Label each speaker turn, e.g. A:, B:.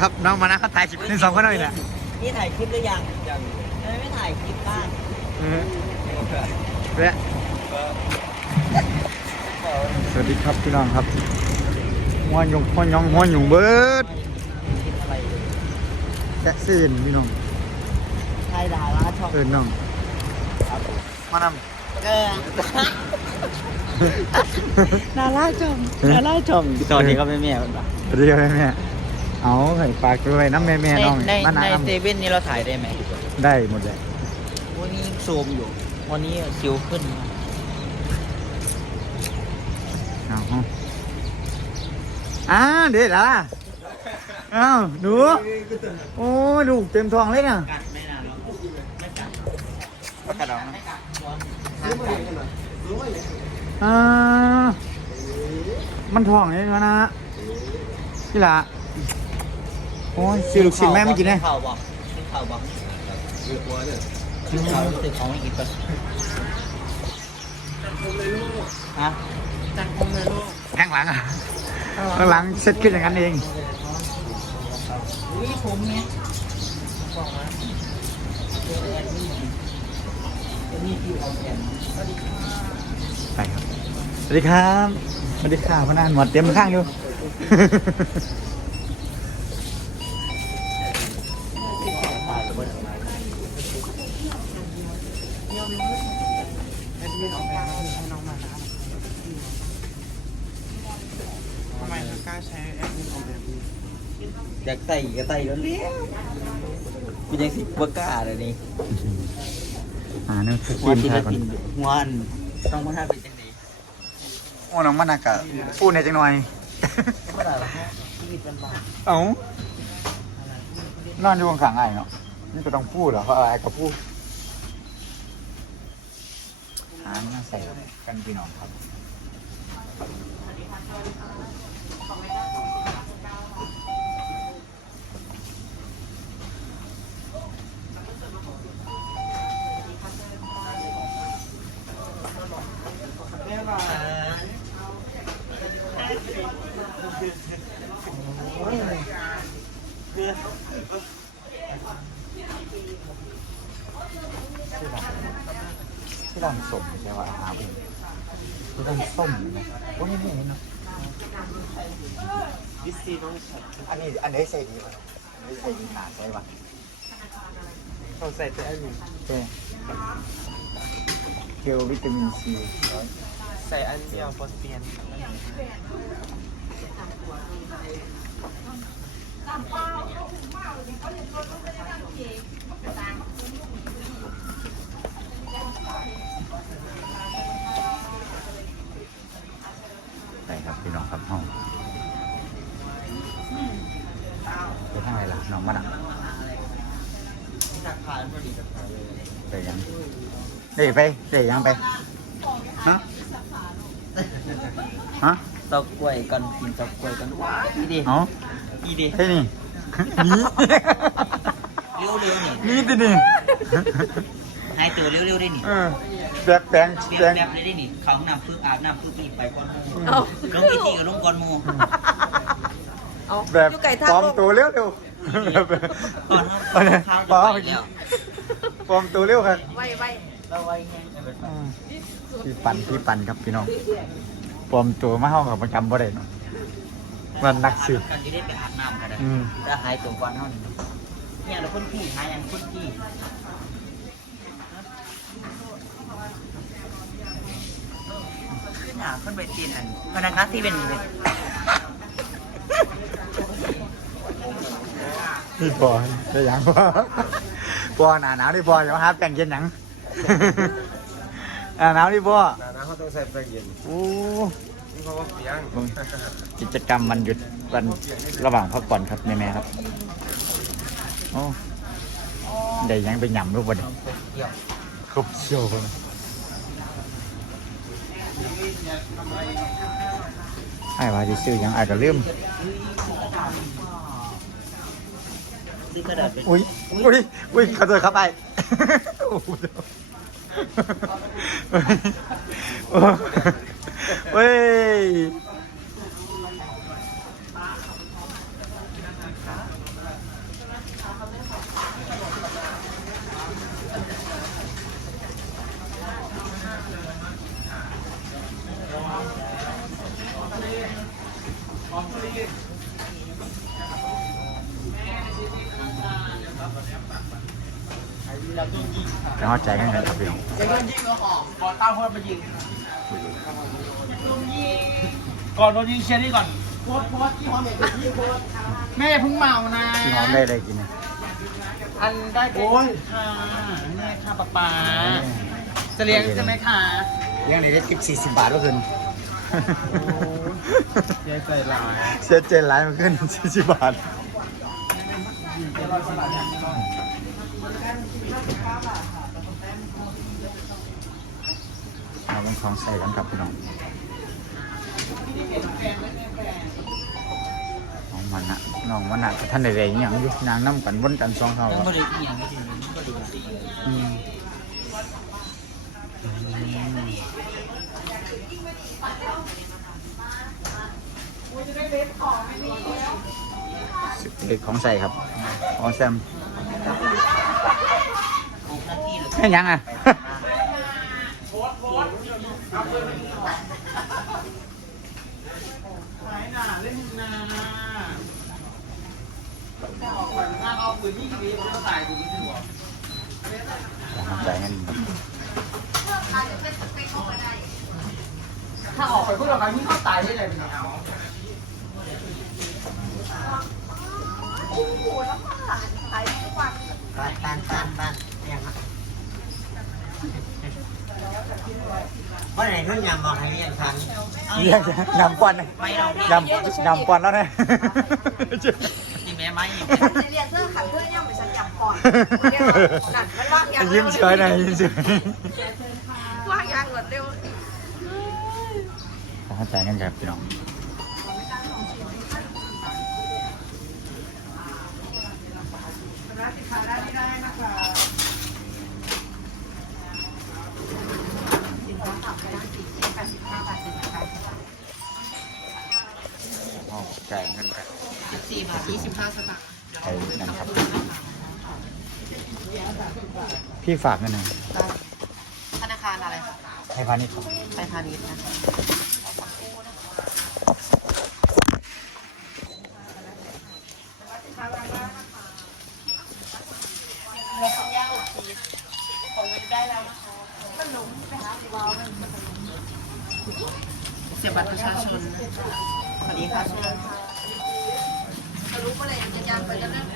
A: ครับน้องมานะเขาถ่ายคลิปหนึ่งสองคนหน่อยแหละ
B: นี่ถ่ายคลิปหรือยังยังทำไมไม่ถ่ายคลิปบ้าง
A: และสวัสดีครับพี่น้องครับหัวหยงหัวหยองหัวหยงเบิร์ด
B: คลิปอะไร
A: แท็กซี่นพี่น้อง
B: ถ่ายดาราช่อง
A: เอินน้องมาน
B: เออดาราช่องดาราช่องสวัสดีครับแม่แม่ๆำ
A: สวัสดีครับแม่ เอาให้ฝากด้วยน้ำแม่แม่น้อง
B: ใน
A: มา
B: ใน
A: นา
B: เซเว่นนี้เราถ่ายได้ไหม
A: ได้หมดเลย
B: วันนี้ซูมอยู่ วันนี้คิวขึ้น
A: เอาอ่าเด็ดละอ้าวหนูโอ้ยลูกเต็มท้องเลยน่ะ
B: กัดไม่นานหรอกไม่กัดไม่กัดหรอกไม่กัด
A: อ่ามันท้องเลยนะพี่ละ โอ้ยซื้อลูกชิ้นแม่ไม่กินเลย
B: เข่าบอกเข่าบอกเข่ารู้สึกของไม่กินก่อนฮะจัดคมเลยลูก
A: ข้างหลังอะข้างหลังเซ็ตขึ้นอย่างนั้นเอง
B: อุ้ยผมเนี่ยบอกมาเจอแอนนี่จะมีคิวเอาแอน
A: ไปครับ สวัสดีครับ สวัสดีค่ะพนักงานหมดเตรียมข้างอยู่
C: อ
B: ยากใส่ก็ใส่แล้วเลี้ยวกูยังสิบกล้าเลยนี่
A: อ่านี่คือ
B: หัว
A: ที
B: ที
A: ม
B: ละ
A: ไทยก่อน
B: ทินหัวอันต้องมาท่าเป็นจังไง
A: โอ้น้องมันน่ะกะพูดในอยจังหน่อย
B: เมื่อไหร่ล่ะฮะชีวิตเป็นบ้า
A: เอ้านอนอยู่ข้างๆไอ้เนาะนี่ก็ต้องพูดเหรอเพราะอะไรก็พูดหามาใส่กันพี่น้องครับ ที่ร้านส้มใช่ว่าอาหารเป็นที่ร้านส้มนะโอ้ยนี่นี่เนาะ
C: ดิสซีน้อง
A: อันนี้อันนี้ใส่ดีป่ะอันนี้ใส่ดีหนาใช่ป่ะ
C: เขาใส่แต่อันนี้
A: ใช่เกลวิตามินซี
C: ใส่อันเดียวพอเปลี่ยน อันนี้
A: ใช่ครับพี่น้องครับห้องไปทางไหนล่ะน้องมันอะ
B: จากผ่านพอดีจากผ่านเลย
A: ไปยังเดี๋ยวไปเดี๋ยวยังไปฮะฮะ
B: ตอกกล้วยกันกินตอกกล้วยกันว้ายอีดี
A: เอา
B: อีดี
A: เฮ้ยนี่นี่
B: เร็วเร็วๆนี่
A: นี่ดินี่
B: หายตัวเร็วเร็วๆได้นี่
A: เออแบบแปลง
B: เปรีย
A: แปล
B: บ
A: ง
B: แบบเลยได้นี่เขาห้องน้ำพึ่งอาบน้ำพึ่งรีบไปก่อนหมู
D: เอา
B: ลงอีทีกับลงก่อนหมู
D: เอา
A: แบบ
D: อยู่ไก่ทา
A: ปลอม
D: โลก
A: ตัวเร็วเร็ว
B: ก่อน
A: ปลอม
B: ข้าว
A: ปลอม
B: ไปแล้ว
A: ปลอมตัวเร็วครับ
D: ไว้ไว้
B: เราไว้ไง
A: อืมพี่ปันพี่ปันครับพี่น้องปลอมตัวมาห้องกับประจำบ่ได้เนาะ มันนักสืบ
B: กันจะได้ไปอาบน้ำกันได้
A: อืม
B: ถ้าหายตัวก่อนเท่านี้เนี่ยเราคนพี่หายอันคนพี่ขึ้นหาขึ้นไปตีนอันพนักงานที่เป็นเลย
A: พี่ปอได้ยังปอปอหนาหนาวดิปออย่ามาหาแป้งเย็นหยัง หนาหนาวดิปอ
C: นะนะเขาต้องใส่แป้งเย็น
A: โอ้
C: นี่ เขาว่าเปียง
A: กิจกรรมวันหยุดวันระหว่างพักผ่อนครับแม่ๆครับโอ้ได้ยังไปหย่ำรูปวันนี้
B: เกี่ยว
A: ครบเชี่ยวเลยไอ้ว่าจะซื้อหยังไอ้ก็ลืม
B: ซื้อกระดาษเป็น
A: อุ้ยอุ้ยอุ้ยขอโทษครับไอ้โอ้โห เว้ยเล้าใจกันครับพี่น้อง
E: จะยินยิงหรอหอมบอลต้าโคตรอไปยิง ก่อนโดนยิงเชียร์นี่ก่อนโพสโพสที่หอมเด็กที่โพสแม่เพิ่งเมานะ
A: พี่น้องได้อะไรกินเนี่ย
E: อันได้โอ้ยค่ะแม่ค่ะป๊าป๊าจะเลี้ยงใช่ไหมคะ
A: เลี้ยงในได้ทิปสี่สิบบาทก็คืน
F: เจ๊ใจลาย
A: เสียเจนไลน์มันขึ้นสี่สิบบาทเราต้องของใส่กันครับพี่น้องน้องมันอะน้องมันอะท่านใดๆอย่างอยู่นางน้ำกันวนกันสองเขา
E: ยัง
A: อะ
E: ไม่ได้เอียงไม่ถึงก็ดี
A: อืมเด็กของใส่ครับขอแซมแค่ยังอะ
E: หายหนาเล่นนาเอาปืนยี่สิบวิมันก็ตายกูไม่ถึงหรอ
A: ของใจงั้นครับ
E: ถ้าออกไปพวกเราไปมึงเข้าตายได้เลยเอา
B: บ้านบ้านบ้านบ้านยังครับ ว่าไหนขึ้นยำบอกให้เรียนครั้ง
A: เรียกนำปอนนะ
E: ไม่เรา
A: นำนำปอนแล้วนะ
E: จริงไหมไม่
G: เรียนเสื้อขัดเพื่อนย่ำไปฉันจับก่อนหนักมันว่างยาง
A: ยิ้มเฉยหน่อยยิ้มเฉย
G: ว่างยางหมดเร็ว
A: เข้าใจกันครับพี่น้อง ไอ้นั่นครับ พี่ฝากเงินหนึ่ง
B: ธนาคารอะไรคะ
A: ให้พาณิชย์ครับ
B: ไทยพาณิชย์นะคะ
E: เสียบัตรประชาชน
B: สวัสดีค่ะ
G: รู้ว่าอะไรจะจำไปกันั่ง